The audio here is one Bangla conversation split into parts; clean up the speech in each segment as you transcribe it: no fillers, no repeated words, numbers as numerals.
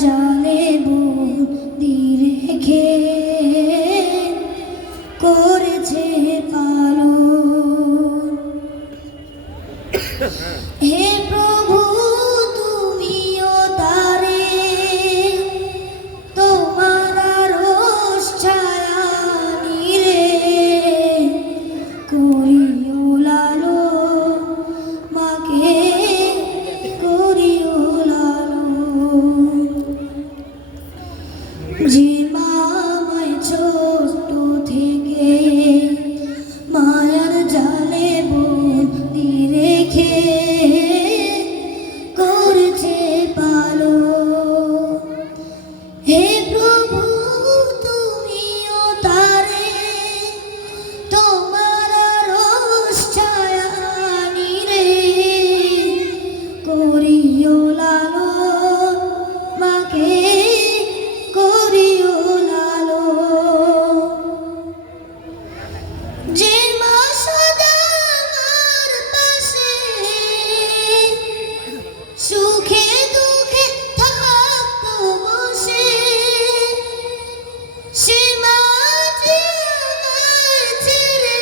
জালে বন্দি রেখে করেছে পালন। হে প্রভু তুমিও তারে তোমার আরশ ছায়া নিরে করিও লালন, মাকে করিও লালন। যে মা আমায় ছোট্ট থেকে মায়ার জালে বন্দি রেখে করেছে পালন। হে প্রভু তুমিও তারে তোমার আরশ ছায়া নিরে করিও লালন, মাকে করিও লালন। যে মা সদা আমার পাশে সুখে দুঃখে থাকতো বসে, সে মা যে আমায় ছেড়ে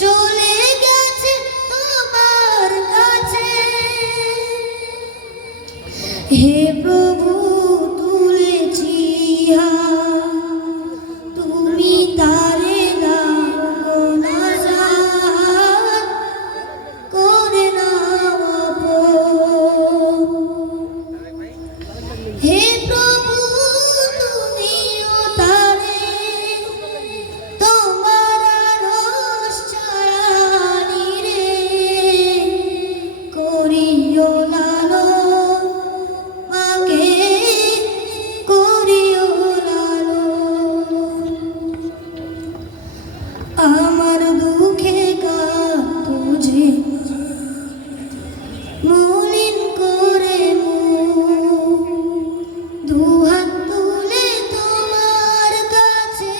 চলে গেছে তোমার কাছে। হে প্রভু তুলেছি হাত, তুমি তারে দাও নাজাত, করে নাও আপন। হে প্রভু তুমিও তারে তোমার আরশ ছায়া নিরে করিও লালন, মাকে করিও লালন। আমার দুঃখে কাঁদতো যে মলিন করে মুখ, দুহাত তুলে তোমার কাছে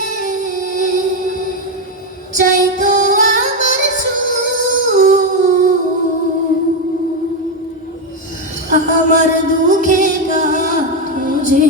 চাইতো আমার সুখ। আমার দুঃখে কাঁদতো যে